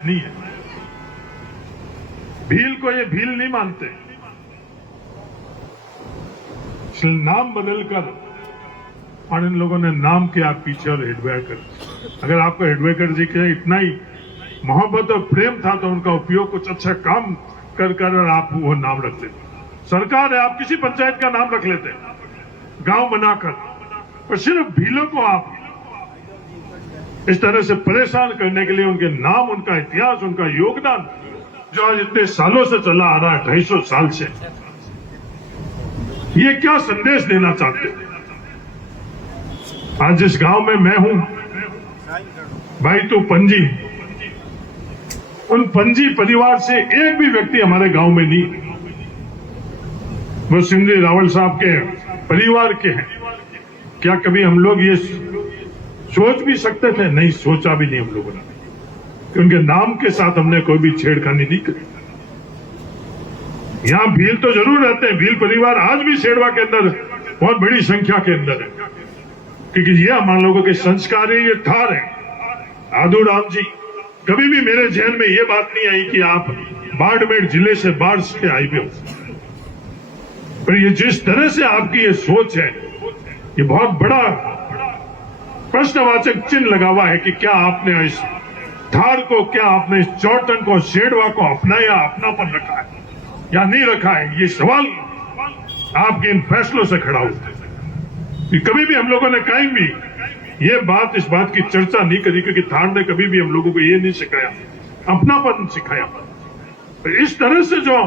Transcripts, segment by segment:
नहीं है। भील को ये भील नहीं मानते, इसलिए नाम बदलकर और इन लोगों ने नाम किया पीछे और हेडवेकर। अगर आपको हेडवेकर जी के इतना ही मोहब्बत और प्रेम था तो उनका उपयोग कुछ अच्छा काम कर कर और आप वो नाम रख लेते। सरकार है, आप किसी पंचायत का नाम रख लेते गांव बनाकर, और सिर्फ भीलों को आप इस तरह से परेशान करने के लिए उनके नाम, उनका इतिहास, उनका योगदान जो आज इतने सालों से चला आ रहा है, 250 साल से, ये क्या संदेश देना चाहते हैं? आज जिस गांव में मैं हूं, भाई तो पंजी, उन पंजी परिवार से एक भी व्यक्ति हमारे गांव में नहीं, वो सिंधी रावल साहब के परिवार के हैं। क्या कभी हम लोग ये सोच भी सकते थे? नहीं, सोचा भी नहीं हम लोगों ने कि उनके नाम के साथ हमने कोई भी छेड़खानी नहीं करी। यहां भील तो जरूर रहते हैं, भील परिवार आज भी सेड़वा के अंदर बहुत बड़ी संख्या के अंदर है, क्योंकि ये हमारे लोगों के संस्कार है, ये धार है। आदू राम जी, कभी भी मेरे जहन में ये बात नहीं आई कि आप बाड़मेर जिले से बाढ़ से आए हुए हो, पर ये जिस तरह से आपकी ये सोच है, ये बहुत बड़ा प्रश्नवाचक चिन्ह लगा हुआ है कि क्या आपने इस धार को, क्या आपने इस चौटन को, शेड़वा को अपनाया, अपनापन रखा है या नहीं रखा है? ये सवाल आपके इन फैसलों से खड़ा होता है। कभी भी हम लोगों ने कहीं भी ये बात, इस बात की चर्चा नहीं करी, क्योंकि धार ने कभी भी हम लोगों को ये नहीं सिखाया, अपनापन सिखाया। तो इस तरह से जो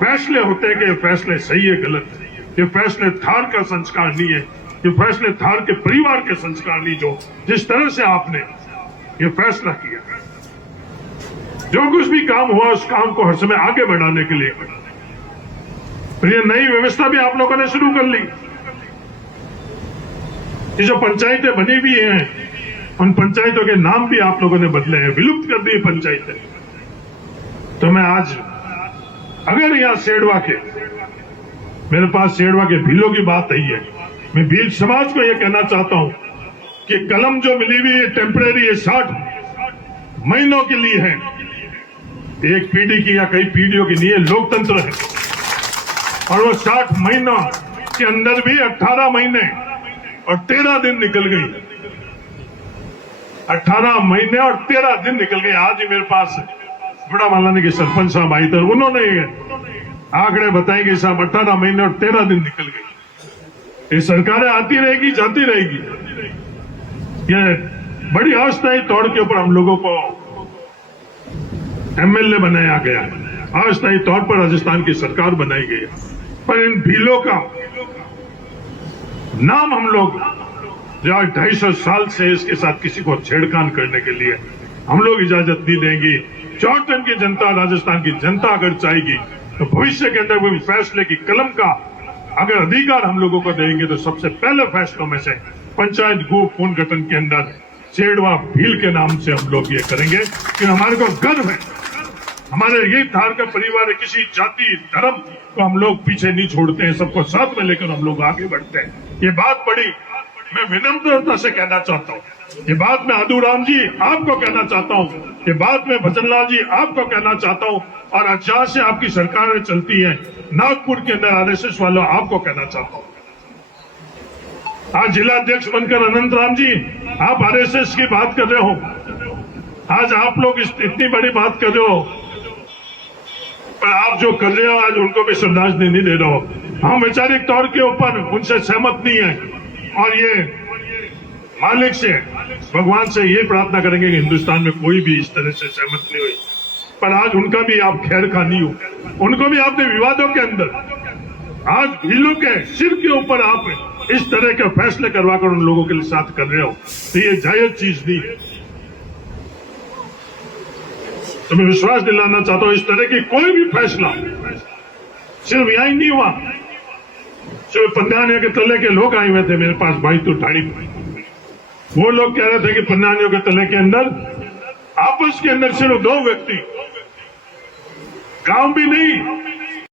फैसले होते हैं कि ये फैसले सही है गलत है, ये फैसले धार का संस्कार नहीं है, ये फैसले धार के परिवार के संस्कार नहीं। जो जिस तरह से आपने ये फैसला किया, जो कुछ भी काम हुआ उस काम को हर समय आगे बढ़ाने के लिए, तो ये नई व्यवस्था भी आप लोगों ने शुरू कर ली। ये जो पंचायतें बनी हुई हैं, उन पंचायतों के नाम भी आप लोगों ने बदले हैं, विलुप्त कर दी पंचायतें। तो मैं आज अगर यहां सेड़वा के, मेरे पास सेड़वा के भीलों की बात आई है, मैं भील समाज को यह कहना चाहता हूं कि कलम जो मिली हुई है टेम्परेरी है, 60 महीनों के लिए है, एक पीढ़ी की या कई पीढ़ियों की नहीं है, लोकतंत्र है। और वो 60 महीनों के अंदर भी 18 महीने और 13 दिन निकल गई, 18 महीने और 13 दिन निकल गए। आज ही मेरे पास बड़ा मालानी के सरपंच साहब आए थे, उन्होंने ये आंकड़े बताएंगे साहब, 18 महीने और 13 दिन निकल गए। ये सरकारें आती रहेगी, जाती रहेगी। ये बड़ी अस्थायी तौर के ऊपर हम लोगों को एमएलए बनाया गया, अस्थायी तौर पर राजस्थान की सरकार बनाई गई, पर इन भीलों का नाम हम लोग जो 250 साल से इसके साथ किसी को छेड़खान करने के लिए हम लोग इजाजत नहीं देंगे। चौटन की जनता, राजस्थान की जनता अगर चाहेगी तो भविष्य के अंदर वो फैसले की कलम का अगर अधिकार हम लोगों को देंगे, तो सबसे पहले फैसलों में से पंचायत पुनर्गठन के अंदर सेड़वा भील के नाम से हम लोग ये करेंगे कि हमारे को गर्व है, हमारे ये धार का परिवार है, किसी जाति धर्म को हम लोग पीछे नहीं छोड़ते हैं, सबको साथ में लेकर हम लोग आगे बढ़ते हैं। ये बात बड़ी मैं विनम्रता से कहना चाहता हूँ, ये बात मैं आदू राम जी आपको कहना चाहता हूँ, ये बात मैं भजनलाल जी आपको कहना चाहता हूँ, और आज जहां से आपकी सरकारें चलती हैं, नागपुर के अंदर आरएसएस वालों आपको कहना चाहता हूँ। आज जिला अध्यक्ष बनकर अनंत राम जी आप आरएसएस की बात कर रहे हो, आज आप लोग इतनी बड़ी बात कर रहे हो, पर आप जो कर रहे हो आज उनको भी श्रद्धांजलि नहीं दे रहे हो। हम वैचारिक तौर के ऊपर उनसे सहमत नहीं है, और ये मालिक से, भगवान से ये प्रार्थना करेंगे कि हिंदुस्तान में कोई भी इस तरह से सहमत नहीं हुई, पर आज उनका भी आप खैर खा नहीं हो, उनको भी आपने विवादों के अंदर आज भीलों के सिर के ऊपर आप इस तरह के फैसले करवाकर उन लोगों के साथ कर रहे हो, तो ये जायज चीज नहीं है। तो मैं विश्वास दिलाना चाहता हूं, इस तरह की कोई भी फैसला सिर्फ यही नहीं हुआ। सिर्फ पंदानियों के तले के लोग आए हुए थे मेरे पास, भाई तो ठाड़ी, वो लोग कह रहे थे कि पंदानियों के तले के अंदर आपस के अंदर सिर्फ 2 व्यक्ति, गांव भी नहीं,